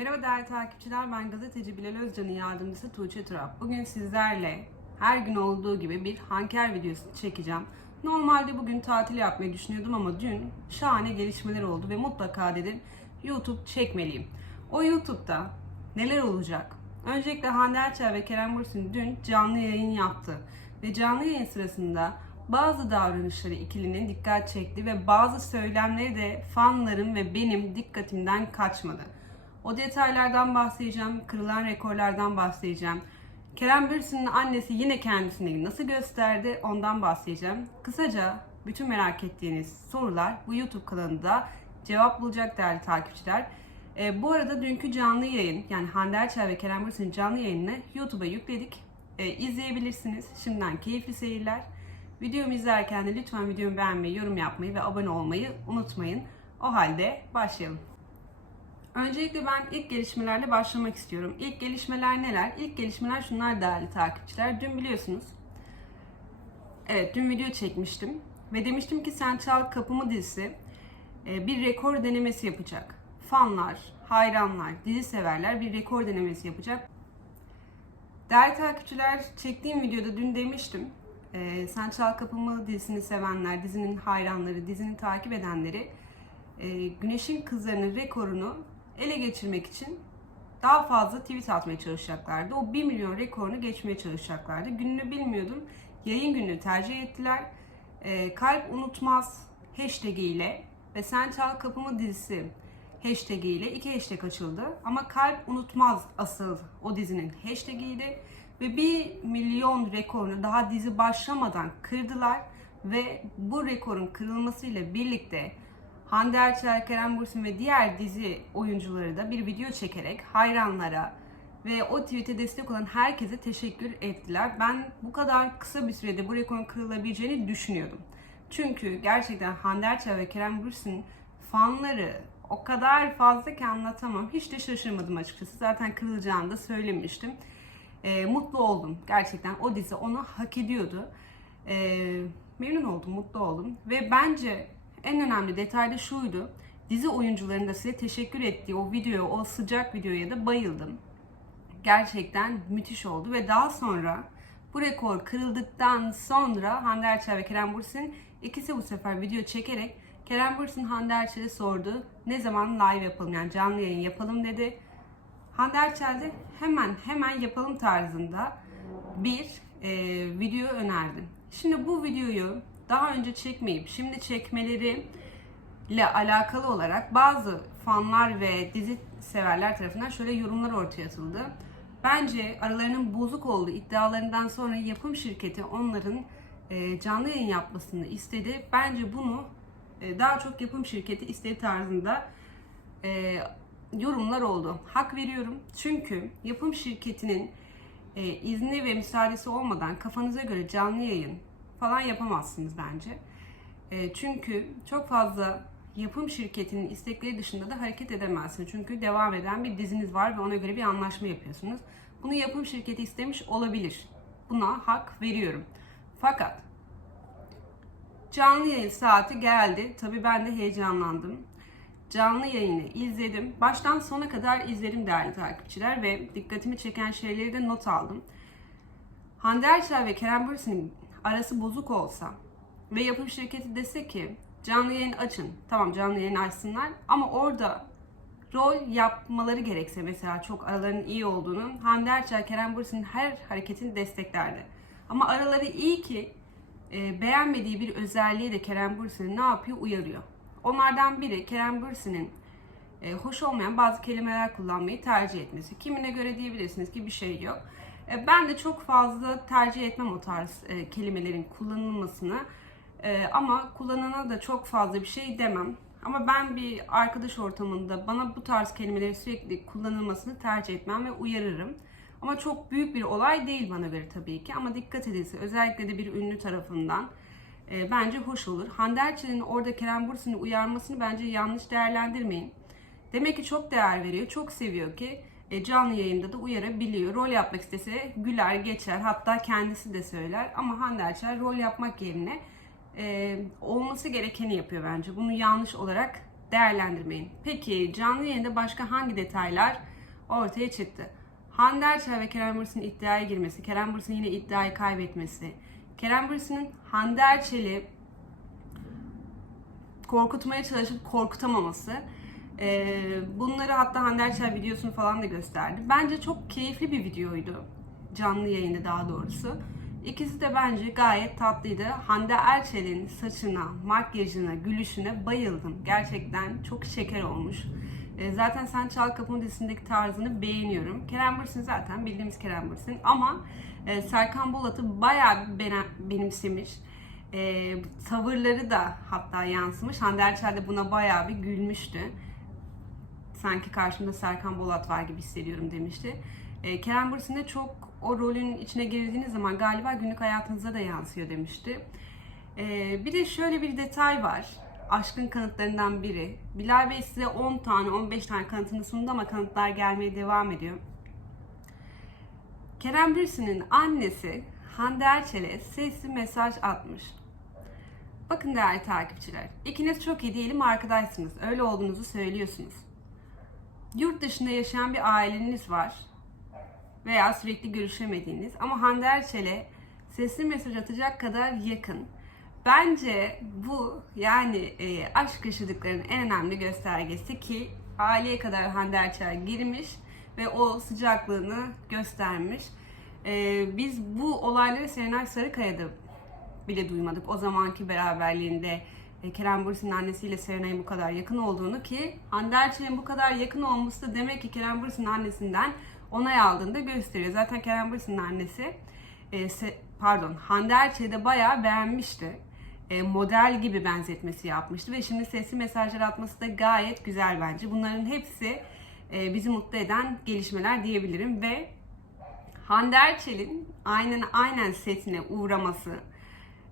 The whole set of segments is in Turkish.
Merhaba değerli takipçiler, ben gazeteci Bilal Özcan'ın yardımcısı Tuğçe Turap. Bugün sizlerle her gün olduğu gibi bir hanker videosu çekeceğim. Normalde bugün tatil yapmayı düşünüyordum ama dün şahane gelişmeler oldu ve mutlaka dedim YouTube çekmeliyim. O YouTube'da neler olacak? Öncelikle Hande Erçel ve Kerem Bürsin dün canlı yayın yaptı. Ve canlı yayın sırasında bazı davranışları ikilinin dikkat çekti ve bazı söylemleri de fanların ve benim dikkatimden kaçmadı. O detaylardan bahsedeceğim, kırılan rekorlardan bahsedeceğim. Kerem Bürsin'in annesi yine kendisini nasıl gösterdi ondan bahsedeceğim. Kısaca bütün merak ettiğiniz sorular bu YouTube kanalında cevap bulacak değerli takipçiler. E, bu arada dünkü canlı yayın yani Hande Erçel ve Kerem Bürsin'in canlı yayınını YouTube'a yükledik. E, izleyebilirsiniz. Şimdiden keyifli seyirler. Videomu izlerken de lütfen videomu beğenmeyi, yorum yapmayı ve abone olmayı unutmayın. O halde başlayalım. Öncelikle ben ilk gelişmelerle başlamak istiyorum. İlk gelişmeler neler? İlk gelişmeler şunlar değerli takipçiler. Dün biliyorsunuz, evet dün video çekmiştim ve demiştim ki Sen Çal Kapımı dizisi e, bir rekor denemesi yapacak. Fanlar, hayranlar, dizi severler bir rekor denemesi yapacak. Değerli takipçiler, çektiğim videoda dün demiştim. E, Sen Çal Kapımı dizisini sevenler, dizinin hayranları, dizinin takip edenleri e, Güneş'in kızlarının rekorunu ele geçirmek için daha fazla tweet atmaya çalışacaklardı. O 1 milyon rekorunu geçmeye çalışacaklardı. Gününü bilmiyordum. Yayın gününü tercih ettiler. E, Kalp Unutmaz hashtag ile ve Sen Çal Kapımı dizisi hashtag ile iki hashtag açıldı. Ama Kalp Unutmaz asıl o dizinin hashtagiydi. Ve 1 milyon rekorunu daha dizi başlamadan kırdılar. Ve bu rekorun kırılmasıyla birlikte Hande Erçel, Kerem Bürsin ve diğer dizi oyuncuları da bir video çekerek hayranlara ve o tweet'e destek olan herkese teşekkür ettiler. Ben bu kadar kısa bir sürede bu rekorun kırılabileceğini düşünüyordum. Çünkü gerçekten Hande Erçel ve Kerem Bürsin fanları o kadar fazla ki anlatamam. Hiç de şaşırmadım açıkçası. Zaten kırılacağını da söylemiştim. Ee, mutlu oldum. Gerçekten o dizi onu hak ediyordu. Ee, memnun oldum, mutlu oldum. Ve bence en önemli detay da şuydu. Dizi oyuncularının da size teşekkür ettiği o videoya, o sıcak videoya da bayıldım. Gerçekten müthiş oldu ve daha sonra bu rekor kırıldıktan sonra Hande Erçel ve Kerem Bürsin ikisi bu sefer video çekerek Kerem Bürsin Hande Erçel'e sordu. Ne zaman live yapalım yani canlı yayın yapalım dedi. Hande Erçel de hemen hemen yapalım tarzında bir e, video önerdi. Şimdi bu videoyu daha önce çekmeyip şimdi çekmeleri ile alakalı olarak bazı fanlar ve dizi severler tarafından şöyle yorumlar ortaya atıldı. Bence aralarının bozuk olduğu iddialarından sonra yapım şirketi onların e, canlı yayın yapmasını istedi. Bence bunu e, daha çok yapım şirketi istediği tarzında e, yorumlar oldu. Hak veriyorum. Çünkü yapım şirketinin izni ve müsaadesi olmadan kafanıza göre canlı yayın falan yapamazsınız bence. E, çünkü çok fazla yapım şirketinin istekleri dışında da hareket edemezsiniz. Çünkü devam eden bir diziniz var ve ona göre bir anlaşma yapıyorsunuz. Bunu yapım şirketi istemiş olabilir. Buna hak veriyorum. Fakat canlı yayın saati geldi. Tabii ben de heyecanlandım. Canlı yayını izledim. Baştan sona kadar izledim değerli takipçiler ve dikkatimi çeken şeyleri de not aldım. Hande Erçel ve Kerem Bürsin'in arası bozuk olsa ve yapım şirketi dese ki canlı yayın açın. Tamam canlı yayın açsınlar ama orada rol yapmaları gerekse mesela çok aralarının iyi olduğunu Hande Erçel, Kerem Bürsin'in her hareketini desteklerdi. Ama araları iyi ki e, beğenmediği bir özelliği de Kerem Bürsin'in ne yapıyor? Uyarıyor. Onlardan biri Kerem Bürsin'in e, hoş olmayan bazı kelimeler kullanmayı tercih etmesi. Kimine göre diyebilirsiniz ki bir şey yok. E, ben de çok fazla tercih etmem o tarz e, kelimelerin kullanılmasını. E, ama kullanana da çok fazla bir şey demem. Ama ben bir arkadaş ortamında bana bu tarz kelimelerin sürekli kullanılmasını tercih etmem ve uyarırım. Ama çok büyük bir olay değil bana göre tabii ki. Ama dikkat edilse özellikle de bir ünlü tarafından e, bence hoş olur. Hande Erçel'in orada Kerem Bürsin'i uyarmasını bence yanlış değerlendirmeyin. Demek ki çok değer veriyor, çok seviyor ki canlı yayında da uyarabiliyor. Rol yapmak istese güler, geçer. Hatta kendisi de söyler. Ama Hande Erçel rol yapmak yerine e, olması gerekeni yapıyor bence. Bunu yanlış olarak değerlendirmeyin. Peki canlı yayında başka hangi detaylar ortaya çıktı? Hande Erçel ve Kerem Bürsin'in iddiaya girmesi, Kerem Bürsin yine iddiayı kaybetmesi, Kerem Bürsin'in Hande Erçel'i korkutmaya çalışıp korkutamaması. Ee, bunları hatta Hande Erçel videosunu falan da gösterdi. Bence çok keyifli bir videoydu. Canlı yayında daha doğrusu. İkisi de bence gayet tatlıydı. Hande Erçel'in saçına, makyajına, gülüşüne bayıldım. Gerçekten çok şeker olmuş. Ee, zaten Sen Çal Kapımı dizisindeki tarzını beğeniyorum. Kerem Bürsin zaten bildiğimiz Kerem Bürsin. Ama e, Serkan Bolat'ı bayağı benimsemiş. E, tavırları da hatta yansımış. Hande Erçel de buna bayağı bir gülmüştü. Sanki karşımda Serkan Bolat var gibi hissediyorum demişti. E, Kerem Bürsin de çok o rolün içine girdiğiniz zaman galiba günlük hayatınıza da yansıyor demişti. E, bir de şöyle bir detay var. Aşkın kanıtlarından biri. Bilal Bey size 10 tane, 15 tane kanıtını sundu ama kanıtlar gelmeye devam ediyor. Kerem Bürsin'in annesi Hande Erçel'e sesli mesaj atmış. Bakın değerli takipçiler, ikiniz çok iyi diyelim arkadaşsınız. Öyle olduğunuzu söylüyorsunuz. Yurt dışında yaşayan bir aileniz var veya sürekli görüşemediğiniz ama Hande Erçel'e sesli mesaj atacak kadar yakın. Bence bu yani e, aşk yaşadıklarının en önemli göstergesi ki aileye kadar Hande Erçel girmiş ve o sıcaklığını göstermiş. E, biz bu olayları Serenay Sarıkaya'da bile duymadık. O zamanki beraberliğinde Kerem Bürsin'in annesiyle Serenay'ın bu kadar yakın olduğunu ki Hande Erçel'in bu kadar yakın olması da demek ki Kerem Bürsin'in annesinden onay aldığını da gösteriyor. Zaten Kerem Bürsin'in annesi e, pardon Hande Erçel'i de bayağı beğenmişti. E, model gibi benzetmesi yapmıştı ve şimdi sesli mesajlar atması da gayet güzel bence. Bunların hepsi e, bizi mutlu eden gelişmeler diyebilirim ve Hande Erçel'in aynen aynen setine uğraması,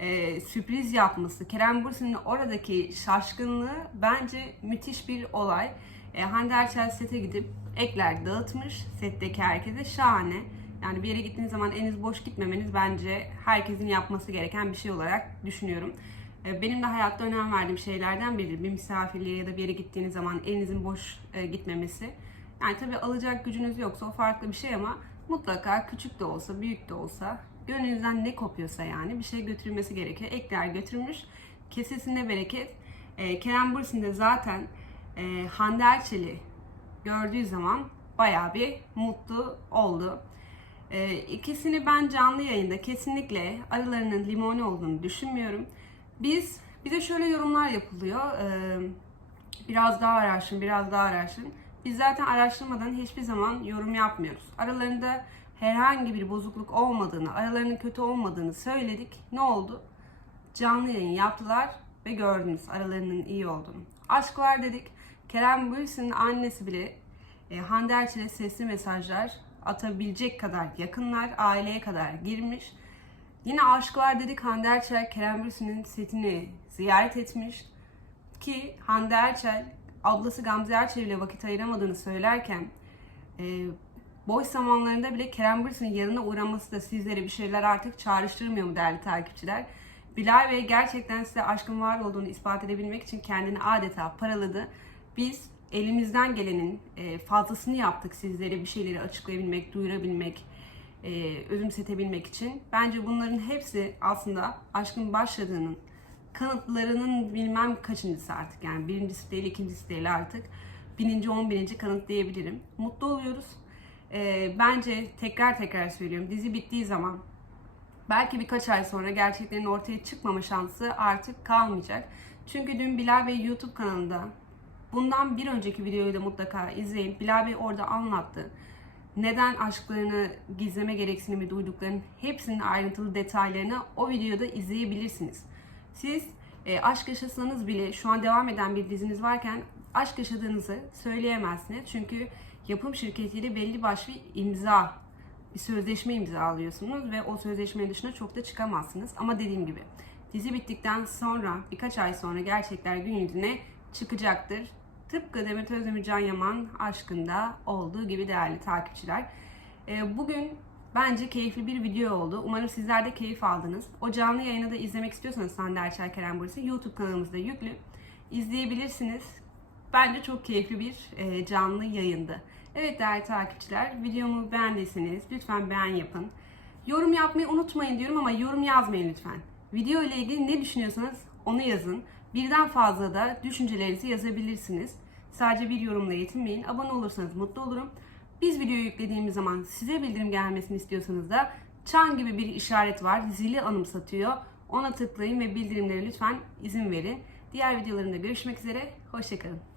e, sürpriz yapması, Kerem Bürsin'in oradaki şaşkınlığı bence müthiş bir olay. E, Hande Erçel sete gidip ekler dağıtmış setteki herkese şahane. Yani bir yere gittiğiniz zaman eliniz boş gitmemeniz bence herkesin yapması gereken bir şey olarak düşünüyorum. E, Benim de hayatta önem verdiğim şeylerden biri bir misafirliğe ya da bir yere gittiğiniz zaman elinizin boş e, gitmemesi. Yani tabii alacak gücünüz yoksa o farklı bir şey ama mutlaka küçük de olsa, büyük de olsa gönlünüzden ne kopuyorsa yani bir şey götürülmesi gerekiyor. Ekler götürmüş. Kesesinde bereket. E, Kerem Bürsin de zaten e, Hande Erçel'i gördüğü zaman bayağı bir mutlu oldu. E, ikisini ben canlı yayında kesinlikle aralarının limoni olduğunu düşünmüyorum. Biz bize şöyle yorumlar yapılıyor. E, biraz daha araştırın, biraz daha araştırın. Biz zaten araştırmadan hiçbir zaman yorum yapmıyoruz. Aralarında herhangi bir bozukluk olmadığını, aralarının kötü olmadığını söyledik. Ne oldu? Canlı yayın yaptılar ve gördünüz aralarının iyi olduğunu. Aşk var dedik. Kerem Bürsin'in annesi bile e, Hande Erçel'e sesli mesajlar atabilecek kadar yakınlar. Aileye kadar girmiş. Yine aşk var dedik. Hande Erçel Kerem Bürsin'in setini ziyaret etmiş. Ki Hande Erçel ablası Gamze Erçel ile vakit ayıramadığını söylerken e, boş zamanlarında bile Kerem Bürsin'in yanına uğraması da sizlere bir şeyler artık çağrıştırmıyor mu değerli takipçiler? Bilal Bey gerçekten size aşkın var olduğunu ispat edebilmek için kendini adeta paraladı. Biz elimizden gelenin e, fazlasını yaptık sizlere bir şeyleri açıklayabilmek, duyurabilmek, e, özümsetebilmek için. Bence bunların hepsi aslında aşkın başladığının kanıtlarının bilmem kaçıncısı artık. Yani birincisi değil, ikincisi değil artık. Bininci, on bininci kanıt diyebilirim. Mutlu oluyoruz. E, bence tekrar tekrar söylüyorum. Dizi bittiği zaman belki birkaç ay sonra gerçeklerin ortaya çıkmama şansı artık kalmayacak. Çünkü dün Bilal Bey YouTube kanalında bundan bir önceki videoyu da mutlaka izleyin. Bilal Bey orada anlattı. Neden aşklarını gizleme gereksinimi duyduklarının hepsinin ayrıntılı detaylarını o videoda izleyebilirsiniz. Siz e, aşk yaşasanız bile şu an devam eden bir diziniz varken aşk yaşadığınızı söyleyemezsiniz. Çünkü yapım şirketiyle belli başlı imza bir sözleşme imzalıyorsunuz ve o sözleşmenin dışına çok da çıkamazsınız. Ama dediğim gibi dizi bittikten sonra birkaç ay sonra gerçekler gün yüzüne çıkacaktır. Tıpkı Demet Özdemir Can Yaman aşkında olduğu gibi değerli takipçiler. Ee, Bugün bence keyifli bir video oldu. Umarım sizler de keyif aldınız. O canlı yayını da izlemek istiyorsanız Hande Erçel Kerem Burası YouTube kanalımızda yüklü. İzleyebilirsiniz. Bence çok keyifli bir e, canlı yayındı. Evet değerli takipçiler, videomu beğendiyseniz lütfen beğen yapın. Yorum yapmayı unutmayın diyorum ama yorum yazmayın lütfen. Video ile ilgili ne düşünüyorsanız onu yazın. Birden fazla da düşüncelerinizi yazabilirsiniz. Sadece bir yorumla yetinmeyin. Abone olursanız mutlu olurum. Biz videoyu yüklediğimiz zaman size bildirim gelmesini istiyorsanız da çan gibi bir işaret var. Zili anımsatıyor. Ona tıklayın ve bildirimlere lütfen izin verin. Diğer videolarımda görüşmek üzere. Hoşçakalın.